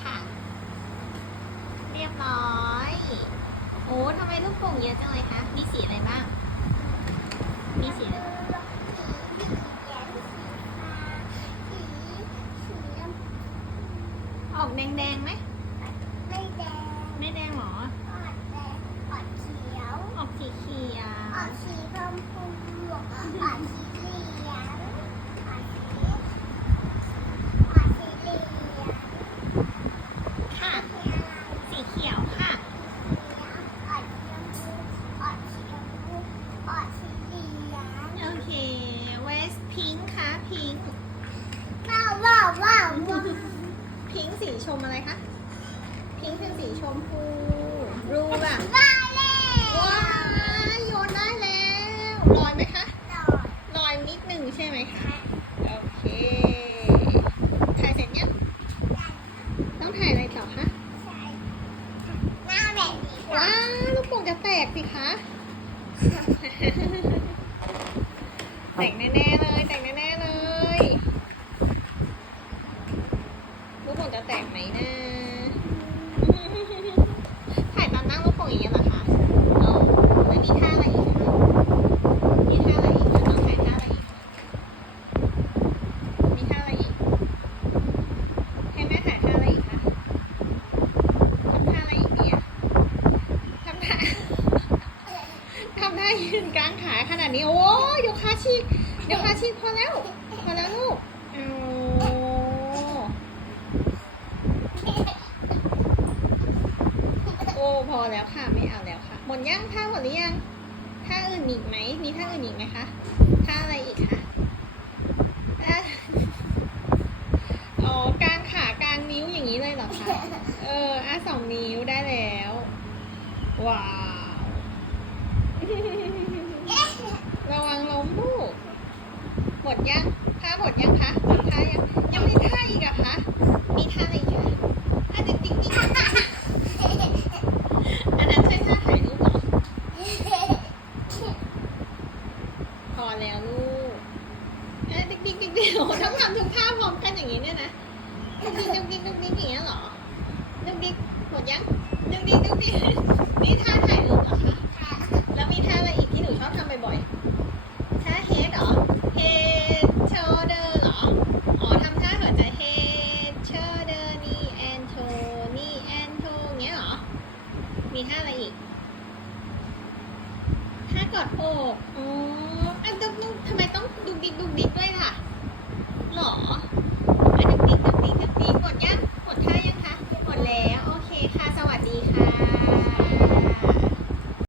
ค่ะ เรียบร้อยโอ้ทำไมลูกโป่งเยอะจังเลยคะ มีสีอะไรบ้าง มีสีอะไรออกแดงแดงไหม ไม่แดง ไม่แดงหรอ ออกแดง ออกเขียว ออกสีเขียว ออกสีชมพูออกสี ชมอะไรคะพิงค์เป็นสีชมพูรูแบบว้าวเลยว้ายโยนได้แล้วลอยไหมคะต่อลอยนิดหนึ่งใช่ไหมคะโอเคถ่ายเสร็จยังต้องถ่ายอะไรต่อคะใช่หน้าแบบนี้ค่ะว้าวลูกโป่งจะแตกสิคะแตกแน่ๆเลยแตกแน่ๆเลย ลูกโป่งจะแตก ไหมนะถ่ายตอนนั่งลูกโป่งอย่างเงี้ยเหรอคะอ๋อไม่มีท่าอะไรอีกใช่ไหมมีท่าอะไรอีกต้องถ่ายท่าอะไรอีก มีท่าอะไรอีก ให้แม่ถ่ายท่าอะไรอีกคะทำท่าอะไรอีกเนี่ยทำท่าทำท่ายืนกลางขาขนาดนี้ โอ้ยยกขาชีกยวขาชีกพอแล้ว พอแล้วลูกโอ้ อ้พอแล้วค่ะ ไม่เอาแล้วค่ะ หมดยังท่าหมดหรือยังท่าอื่นอีกไหม มีท่าอื่นอีกไหมคะท่าอะไรอีกคะอ๋อกลางขากลางนิ้วอย่างนี้เลยเหรอคะ เอออะสองนิ้วได้แล้ว ว้าว ระวังล้มลูก หมดยังท่าหมดยังคะหมดท่ายัง ยังมีท่าอีกอะคะ มีท่าอะไรอีกคะอะติ๊กติ๊กติ๊กอันนั้นใช่ท่าถ่ายรูปเหรอ พ อแล้วลูกเอ้ยติ๊กติ๊กติ๊กติ๊กโอ้โหต้องทำทุกท่าพร้อมกันอย่างนี้เนี่ยนะดุ๊กดิ๊กดุ๊กดิ๊กดุ๊กดิ๊กอย่างเงี้ยเหรอดุ๊กดิ๊กหมดยังดุ๊กดิ๊กดุ๊กดิ๊กนี่ท่าถ่ายรูปเหรอคะแล้วมีท่าอะไรอีกที่หนูชอบทำบ่อยๆท่าเฮดเหรอเฮดโชเดอร์เหรออ๋อทำท่าหัวใจเฮดโชเดอร์นี่แอนโทนี่แอนโทเงี้ยเหรอมีท่าอะไรอีกท่ากอดอกอ๋อ